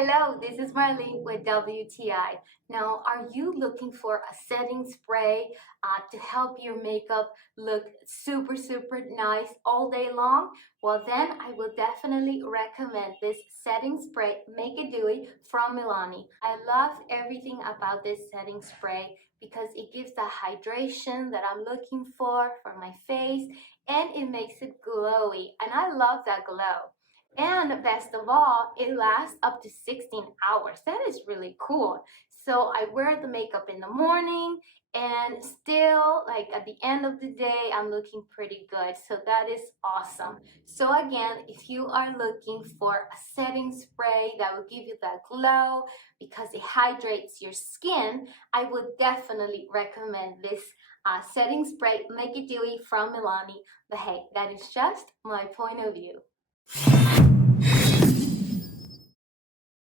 Hello, this is Marlene with WTI. Now, are you looking for a setting spray to help your makeup look super nice all day long? Well, then I will definitely recommend this setting spray, Make It Dewy from Milani. I love everything about this setting spray because it gives the hydration that I'm looking for my face, and it makes it glowy, and I love that glow. And best of all, it lasts up to 16 hours. That is really cool. So I wear the makeup in the morning and still, like, at the end of the day, I'm looking pretty good. So that is awesome. So again, if you are looking for a setting spray that will give you that glow because it hydrates your skin, I would definitely recommend this setting spray, Make It Dewy from Milani. But hey, that is just my point of view.